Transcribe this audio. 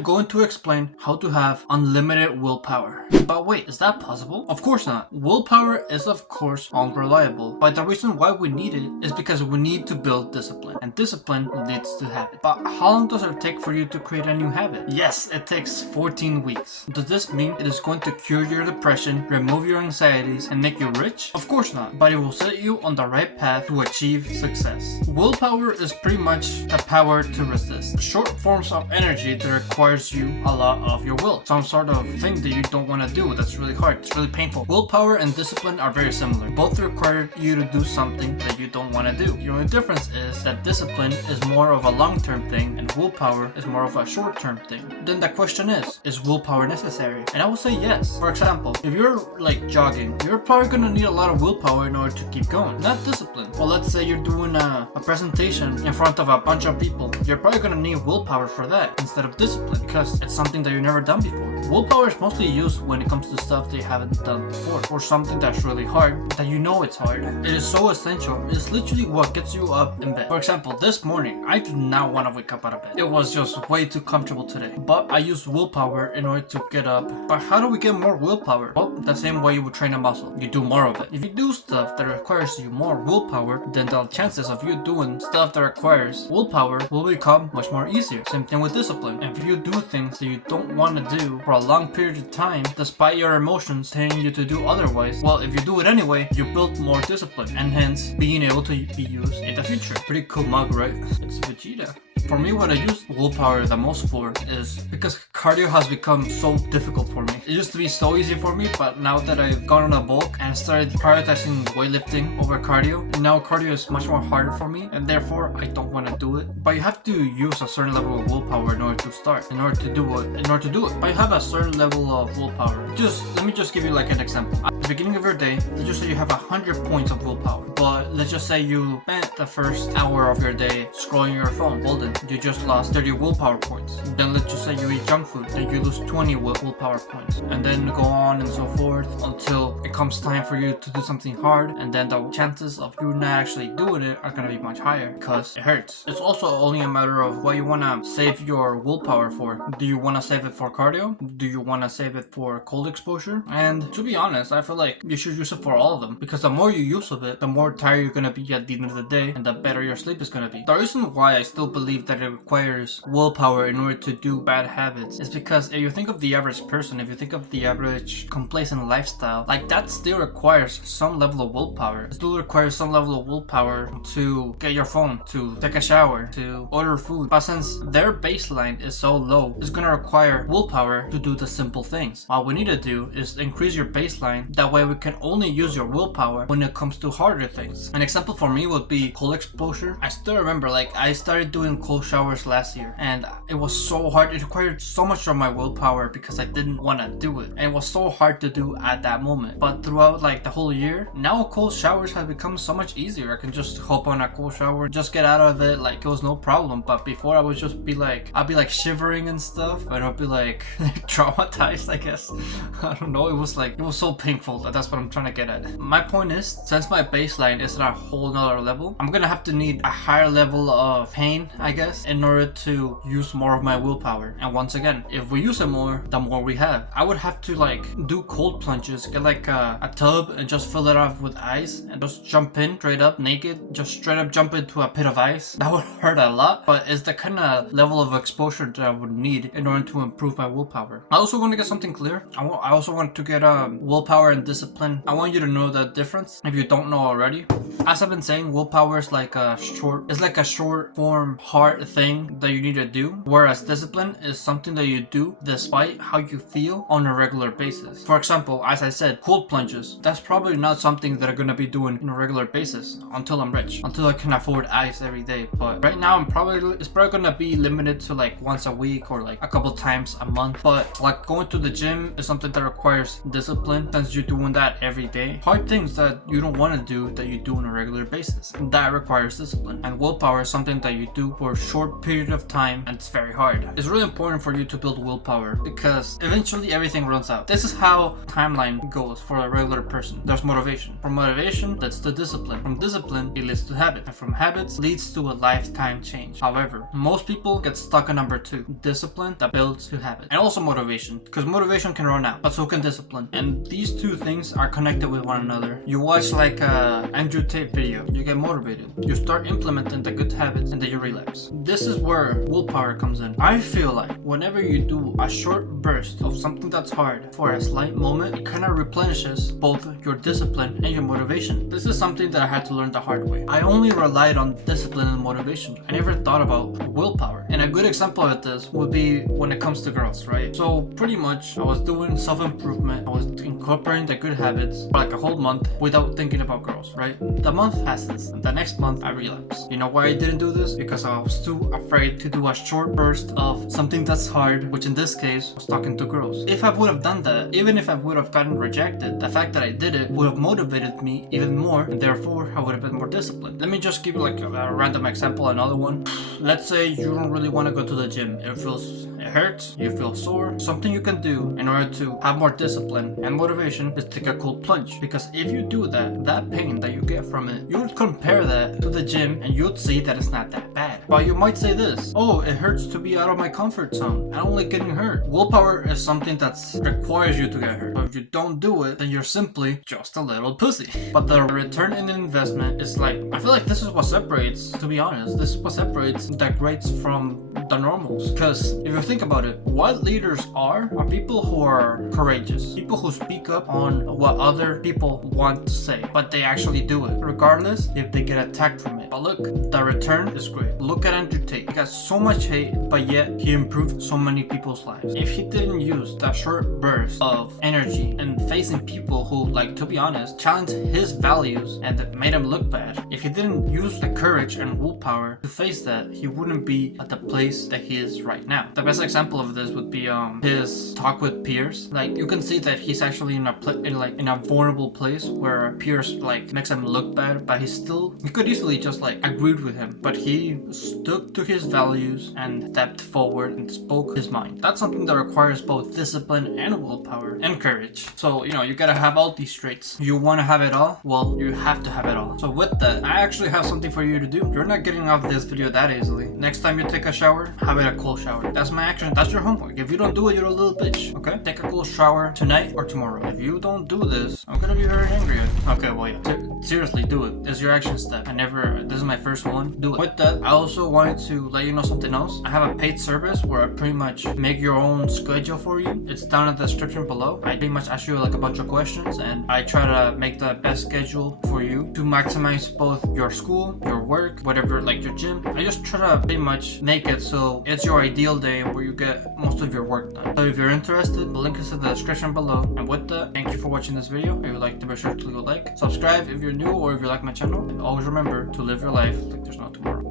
I'm going to explain how to have unlimited willpower. But wait, is that possible? Of course not. Willpower is of course unreliable, but the reason why we need it is because we need to build discipline, and discipline leads to habit. But how long does it take for you to create a new habit? Yes, it takes 14 weeks. Does this mean it is going to cure your depression, remove your anxieties, and make you rich? Of course not, but it will set you on the right path to achieve success. Willpower is pretty much the power to resist. Short forms of energy that requires you a lot of your will. Some sort of thing that you don't want to do that's really hard, it's really painful. Willpower and discipline are very similar. Both require you to do something that you don't want to do. The only difference is that discipline is more of a long-term thing and willpower is more of a short-term thing. Then the question is willpower necessary? And I will say yes. For example, if you're like jogging, you're probably going to need a lot of willpower in order to keep going, not discipline. Well, let's say you're doing a presentation in front of a bunch of people. You're probably going to need willpower for that instead of discipline because it's something that you've never done before. Willpower is mostly used when it comes to stuff that you haven't done before or something that's really hard that you know it's hard. It is so essential. It's literally what gets you up in bed. For example, this morning, I did not want to wake up out of bed. It was just way too comfortable today. But I used willpower in order to get up. But how do we get more willpower? Well, the same way you would train a muscle. You do more of it. If you do stuff that requires you more willpower, then the chances of you doing stuff that requires willpower will become much more easier. Same thing with discipline. If you do things that you don't want to do for a long period of time, despite your emotions telling you to do otherwise, well, if you do it anyway, you build more discipline and hence being able to be used in the future. Pretty cool mug, right? It's Vegeta. For me, what I use willpower the most for is because cardio has become so difficult for me. It used to be so easy for me, but now that I've gone on a bulk and started prioritizing weightlifting over cardio, now cardio is much more harder for me, and therefore I don't want to do it. But you have to use a certain level of willpower in order to start, in order to do it. But you have a certain level of willpower. Let me just give you like an example. At the beginning of your day, let's just say you have 100 points of willpower, but let's just say you spent the first hour of your day scrolling your phone. Well then, you just lost 30 willpower points. Then let's just say you eat junk food, then you lose 20 willpower points, and then go on and so forth until it comes time for you to do something hard, and then the chances of you not actually doing it are gonna be much higher because it hurts. It's also only a matter of what you wanna save your willpower for. Do you wanna save it for cardio? Do you wanna save it for cold exposure? And to be honest, I feel like you should use it for all of them because the more you use of it, the more tired you're gonna be at the end of the day, and the better your sleep is gonna be. The reason why I still believe that it requires willpower in order to do bad habits is because if you think of the average person, if you think of the average complacent lifestyle, like that still requires some level of willpower. It still requires some level of willpower to get your phone, to take a shower, to order food. But since their baseline is so low, it's gonna require willpower to do the simple things. What we need to do is increase your baseline. That way we can only use your willpower when it comes to harder things. An example for me would be cold exposure. I still remember like I started doing cold showers last year and it was so hard. It required so much of my willpower because I didn't want to do it, and it was so hard to do at that moment. But throughout like the whole year, now cold showers have become so much easier. I can just hop on a cold shower, just get out of it like it was no problem. But before I would just be like, I'd be like shivering and stuff, and I'd be like traumatized, I guess. I don't know, it was so painful. That's what I'm trying to get at. My point is, since my baseline is at a whole nother level, I'm gonna have to need a higher level of pain, I guess, in order to use more of my willpower. And once again, if we use it more, the more we have. I would have to like do cold plunges, get like a tub and just fill it up with ice and just jump in straight up naked, just straight up jump into a pit of ice. That would hurt a lot, but it's the kind of level of exposure that I would need in order to improve my willpower. I also want to get something clear. I also want to get willpower and discipline. I want you to know the difference if you don't know already. As I've been saying, willpower is like a short form hard thing that you need to do, whereas discipline is something that you do despite how you feel on a regular basis. For example, as I said, cold plunges, that's probably not something that I'm gonna be doing on a regular basis until I'm rich, until I can afford ice every day. But right now it's probably gonna be limited to like once a week or like a couple times a month. But like going to the gym is something that requires discipline, since you're doing that every day. Hard things that you don't want to do that you do on a regular basis, that requires discipline. And willpower is something that you do for short period of time, and it's very hard. It's really important for you to build willpower because eventually everything runs out. This is how timeline goes for a regular person. There's motivation. From motivation leads to discipline. From discipline, it leads to habit. And from habits leads to a lifetime change. However, most people get stuck on number 2, discipline that builds to habit. And also motivation, because motivation can run out, but so can discipline. And these two things are connected with one another. You watch like a Andrew Tate video, you get motivated. You start implementing the good habits and then you relapse. This is where willpower comes in. I feel like whenever you do a short burst of something that's hard for a slight moment, it kind of replenishes both your discipline and your motivation. This is something that I had to learn the hard way. I only relied on discipline and motivation. I never thought about willpower. And a good example of this would be when it comes to girls, right? So pretty much I was doing self-improvement. I was incorporating the good habits for like a whole month without thinking about girls, right? The month passes and the next month I relapse. You know why I didn't do this? Because I was too afraid to do a short burst of something that's hard, which in this case was talking to girls. If I would have done that, even if I would have gotten rejected, the fact that I did it would have motivated me even more, and therefore I would have been more disciplined. Let me just give you like a random example, another one. Let's say you don't really want to go to the gym. It hurts, you feel sore. Something you can do in order to have more discipline and motivation is take a cold plunge. Because if you do that, that pain that you get from it, you would compare that to the gym and you'd see that it's not that bad. But you might say this, oh, it hurts to be out of my comfort zone. I don't like getting hurt. Willpower is something that requires you to get hurt. But if you don't do it, then you're simply just a little pussy. But the return in investment is like, I feel like this is what separates, to be honest, this is what separates the greats from the normals. Because if you think about it, what leaders are people who are courageous, people who speak up on what other people want to say, but they actually do it, regardless if they get attacked from it. But look, the return is great. Look at Andrew Tate. He got so much hate, but yet he improved so many people's lives. If he didn't use that short burst of energy and facing people who, like, to be honest, challenged his values and that made him look bad, if he didn't use the courage and willpower to face that, he wouldn't be at the place that he is right now. The best example of this would be his talk with peers. Like, you can see that he's actually in a vulnerable place where peers like makes him look bad, but he could easily just like agreed with him, but he stuck to his values and stepped forward and spoke his mind. That's something that requires both discipline and willpower and courage. So you gotta have all these traits. You want to have it all? Well, you have to have it all. So with that, I actually have something for you to do. You're not getting off this video that easily. Next time you take a shower, have it a cold shower. That's my action. That's your homework. If you don't do it, you're a little bitch. Okay? Take a cold shower tonight or tomorrow. If you don't do this, I'm gonna be very angry at you. Okay, well, yeah. Seriously, do it. It's your action step. This is my first one. Do it. With that, I also wanted to let you know something else. I have a paid service where I pretty much make your own schedule for you. It's down in the description below. I pretty much ask you like a bunch of questions and I try to make the best schedule for you to maximize both your school, your work, whatever, like your gym. I just try to pretty much make it so it's your ideal day where you get most of your work done. So if you're interested, the link is in the description below. And with that, thank you for watching this video. If you like to, be sure to leave a like, subscribe if you're new or if you like my channel, and always remember to live your life like there's no tomorrow.